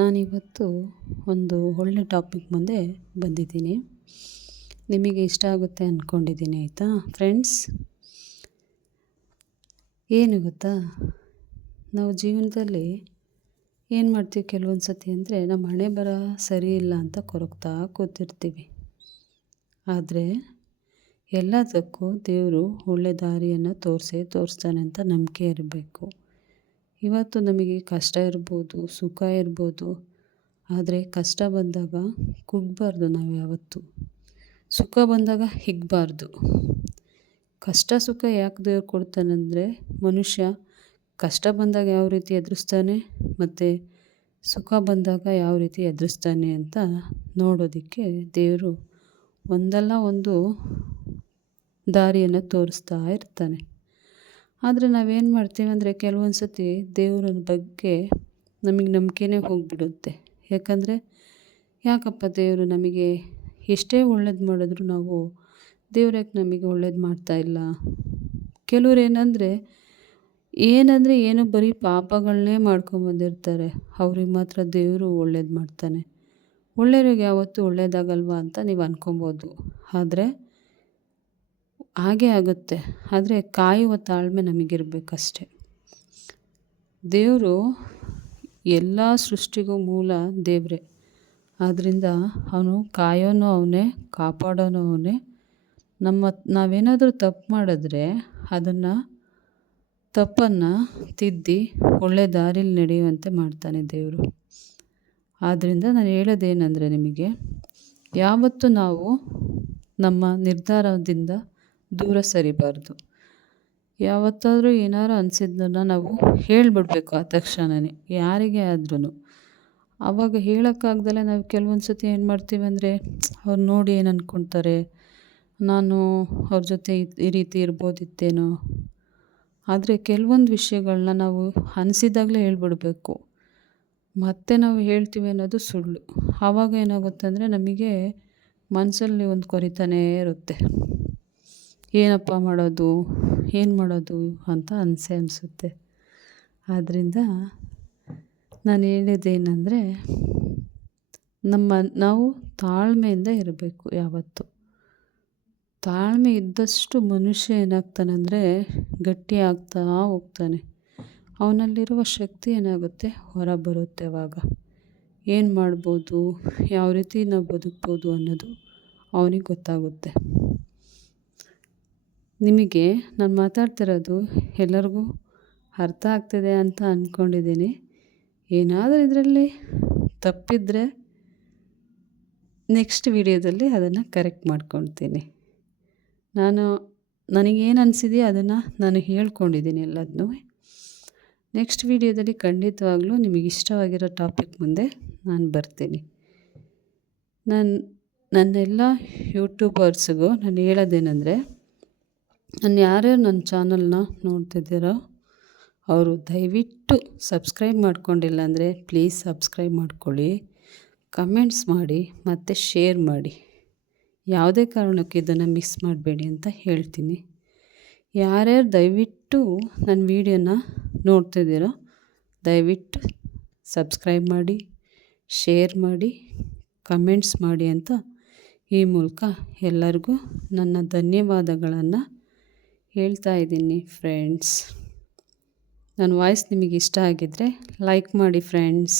ನಾನಿವತ್ತು ಒಂದು ಒಳ್ಳೆ ಟಾಪಿಕ್ ಮುಂದೆ ಬಂದಿದ್ದೀನಿ. ನಿಮಗೆ ಇಷ್ಟ ಆಗುತ್ತೆ ಅಂದ್ಕೊಂಡಿದ್ದೀನಿ, ಆಯಿತಾ ಫ್ರೆಂಡ್ಸ್. ಏನು ಗೊತ್ತಾ, ನಾವು ಜೀವನದಲ್ಲಿ ಏನು ಮಾಡ್ತೀವಿ ಕೆಲವೊಂದು ಸತಿ ಅಂದರೆ ನಮ್ಮ ಹಣೆ ಬರ ಸರಿ ಇಲ್ಲ ಅಂತ ಕೊರಗ್ತಾ ಕೂತಿರ್ತೀವಿ. ಆದರೆ ಎಲ್ಲದಕ್ಕೂ ದೇವರು ಒಳ್ಳೆ ದಾರಿಯನ್ನು ತೋರಿಸ್ತಾನೆ ಅಂತ ನಂಬಿಕೆ ಇರಬೇಕು. ಇವತ್ತು ನಮಗೆ ಕಷ್ಟ ಇರ್ಬೋದು, ಸುಖ ಇರ್ಬೋದು, ಆದರೆ ಕಷ್ಟ ಬಂದಾಗ ಕುಗ್ಗಬಾರ್ದು. ನಾವು ಯಾವತ್ತು ಸುಖ ಬಂದಾಗ ಹಿಗ್ಗಬಾರ್ದು. ಕಷ್ಟ ಸುಖ ಯಾಕೆ ದೇವ್ರು ಕೊಡ್ತಾನಂದರೆ, ಮನುಷ್ಯ ಕಷ್ಟ ಬಂದಾಗ ಯಾವ ರೀತಿ ಎದುರಿಸ್ತಾನೆ ಮತ್ತು ಸುಖ ಬಂದಾಗ ಯಾವ ರೀತಿ ಎದುರಿಸ್ತಾನೆ ಅಂತ ನೋಡೋದಕ್ಕೆ ದೇವರು ಒಂದಲ್ಲ ಒಂದು ದಾರಿಯನ್ನು ತೋರಿಸ್ತಾ ಇರ್ತಾನೆ. ಆದರೆ ನಾವೇನು ಮಾಡ್ತೀವಿ ಅಂದರೆ ಕೆಲವೊಂದು ಸತಿ ದೇವರ ಬಗ್ಗೆ ನಮಗೆ ನಂಬಿಕೆನೇ ಹೋಗಿಬಿಡುತ್ತೆ. ಯಾಕಪ್ಪ ದೇವರು ನಮಗೆ ಎಷ್ಟೇ ಒಳ್ಳೇದು ಮಾಡಿದ್ರು ನಾವು ದೇವ್ರು ಯಾಕೆ ನಮಗೆ ಒಳ್ಳೇದು ಮಾಡ್ತಾಯಿಲ್ಲ. ಕೆಲವ್ರು ಏನೋ ಬರೀ ಪಾಪಗಳನ್ನೇ ಮಾಡ್ಕೊಂಬಂದಿರ್ತಾರೆ, ಅವ್ರಿಗೆ ಮಾತ್ರ ದೇವರು ಒಳ್ಳೇದು ಮಾಡ್ತಾನೆ. ಒಳ್ಳೆಯವ್ರಿಗೆ ಯಾವತ್ತೂ ಒಳ್ಳೇದಾಗಲ್ವಾ ಅಂತ ನೀವು ಅಂದ್ಕೊಬೋದು. ಆದರೆ ಹಾಗೇ ಆಗುತ್ತೆ. ಆದರೆ ಕಾಯುವ ತಾಳ್ಮೆ ನಮಗಿರಬೇಕಷ್ಟೆ. ದೇವರು ಎಲ್ಲ ಸೃಷ್ಟಿಗೂ ಮೂಲ ದೇವರೇ. ಆದ್ದರಿಂದ ಅವನು ಕಾಯೋನು ಅವನೇ, ಕಾಪಾಡೋನು ಅವನೇ. ನಾವೇನಾದರೂ ತಪ್ಪು ಮಾಡಿದ್ರೆ ತಪ್ಪನ್ನು ತಿದ್ದಿ ಒಳ್ಳೆ ದಾರಿಲಿ ನಡೆಯುವಂತೆ ಮಾಡ್ತಾನೆ ದೇವರು. ಆದ್ದರಿಂದ ನಾನು ಹೇಳೋದೇನೆಂದರೆ, ನಿಮಗೆ ಯಾವತ್ತೂ ನಾವು ನಮ್ಮ ನಿರ್ಧಾರದಿಂದ ದೂರ ಸರಿಬಾರ್ದು. ಯಾವತ್ತಾದರೂ ಏನಾರು ಅನಿಸಿದ್ದನ್ನು ನಾವು ಹೇಳಿಬಿಡ್ಬೇಕು ಆ ತಕ್ಷಣವೇ, ಯಾರಿಗೇ ಆದ್ರೂ. ಆವಾಗ ಹೇಳೋಕ್ಕಾಗ್ದಲೇ ನಾವು ಕೆಲವೊಂದು ಸತಿ ಏನು ಮಾಡ್ತೀವಿ ಅಂದರೆ, ಅವ್ರು ನೋಡಿ ಏನು ಅಂದ್ಕೊಳ್ತಾರೆ, ನಾನು ಅವ್ರ ಜೊತೆ ಈ ರೀತಿ ಇರ್ಬೋದಿತ್ತೇನೋ. ಆದರೆ ಕೆಲವೊಂದು ವಿಷಯಗಳನ್ನ ನಾವು ಅನಿಸಿದಾಗಲೇ ಹೇಳ್ಬಿಡ್ಬೇಕು. ಮತ್ತೆ ನಾವು ಹೇಳ್ತೀವಿ ಅನ್ನೋದು ಸುಳ್ಳು. ಆವಾಗ ಏನಾಗುತ್ತೆ ಅಂದರೆ, ನಮಗೆ ಮನಸ್ಸಲ್ಲಿ ಒಂದು ಕೊರಿತಾನೇ ಇರುತ್ತೆ. ಏನಪ್ಪ ಮಾಡೋದು, ಏನು ಮಾಡೋದು ಅಂತ ಅನಿಸುತ್ತೆ. ಆದ್ದರಿಂದ ನಾನು ಹೇಳಿದ್ದೇನೆಂದರೆ, ನಾವು ತಾಳ್ಮೆಯಿಂದ ಇರಬೇಕು ಯಾವತ್ತು. ತಾಳ್ಮೆ ಇದ್ದಷ್ಟು ಮನುಷ್ಯ ಏನಾಗ್ತಾನೆಂದರೆ ಗಟ್ಟಿ ಆಗ್ತಾ ಹೋಗ್ತಾನೆ. ಅವನಲ್ಲಿರುವ ಶಕ್ತಿ ಏನಾಗುತ್ತೆ, ಹೊರ ಬರುತ್ತೆ. ಆವಾಗ ಏನು ಮಾಡ್ಬೋದು, ಯಾವ ರೀತಿ ನಾವು ಬದುಕ್ಬೋದು ಅನ್ನೋದು ಅವನಿಗೆ ಗೊತ್ತಾಗುತ್ತೆ. ನಿಮಗೆ ನಾನು ಮಾತಾಡ್ತಿರೋದು ಎಲ್ಲರಿಗೂ ಅರ್ಥ ಆಗ್ತಿದೆ ಅಂತ ಅಂದ್ಕೊಂಡಿದ್ದೀನಿ. ಏನಾದರೂ ಇದರಲ್ಲಿ ತಪ್ಪಿದರೆ ನೆಕ್ಸ್ಟ್ ವಿಡಿಯೋದಲ್ಲಿ ಅದನ್ನು ಕರೆಕ್ಟ್ ಮಾಡ್ಕೊಳ್ತೀನಿ. ನನಗೇನು ಅನಿಸಿದೆಯೋ ಅದನ್ನು ನಾನು ಹೇಳ್ಕೊಂಡಿದ್ದೀನಿ ಎಲ್ಲದನ್ನೂ. ನೆಕ್ಸ್ಟ್ ವಿಡಿಯೋದಲ್ಲಿ ಖಂಡಿತವಾಗ್ಲೂ ನಿಮಗೆ ಇಷ್ಟವಾಗಿರೋ ಟಾಪಿಕ್ ಮುಂದೆ ನಾನು ಬರ್ತೀನಿ. ನನ್ನೆಲ್ಲ ಯೂಟ್ಯೂಬರ್ಸ್ಗೂ ನಾನು ಹೇಳೋದೇನೆಂದರೆ, ಯಾರ್ಯಾರು ನನ್ನ ಚಾನಲ್ನ ನೋಡ್ತಿದ್ದೀರೋ ಅವರು ದಯವಿಟ್ಟು ಸಬ್ಸ್ಕ್ರೈಬ್ ಮಾಡ್ಕೊಂಡಿಲ್ಲ ಅಂದರೆ ಪ್ಲೀಸ್ ಸಬ್ಸ್ಕ್ರೈಬ್ ಮಾಡ್ಕೊಳ್ಳಿ, ಕಮೆಂಟ್ಸ್ ಮಾಡಿ ಮತ್ತು ಶೇರ್ ಮಾಡಿ. ಯಾವುದೇ ಕಾರಣಕ್ಕೂ ಇದನ್ನು ಮಿಸ್ ಮಾಡಬೇಡಿ ಅಂತ ಹೇಳ್ತೀನಿ. ಯಾರ್ಯಾರು ದಯವಿಟ್ಟು ನನ್ನ ವೀಡಿಯೋನ ನೋಡ್ತಿದ್ದೀರೋ ದಯವಿಟ್ಟು ಸಬ್ಸ್ಕ್ರೈಬ್ ಮಾಡಿ, ಶೇರ್ ಮಾಡಿ, ಕಮೆಂಟ್ಸ್ ಮಾಡಿ ಅಂತ ಈ ಮೂಲಕ ಎಲ್ಲರಿಗೂ ನನ್ನ ಧನ್ಯವಾದಗಳನ್ನು ಹೇಳ್ತಾ ಇದ್ದೀನಿ ಫ್ರೆಂಡ್ಸ್. ನನ್ನ ವಾಯ್ಸ್ ನಿಮಗೆ ಇಷ್ಟ ಆಗಿದ್ದರೆ ಲೈಕ್ ಮಾಡಿ ಫ್ರೆಂಡ್ಸ್.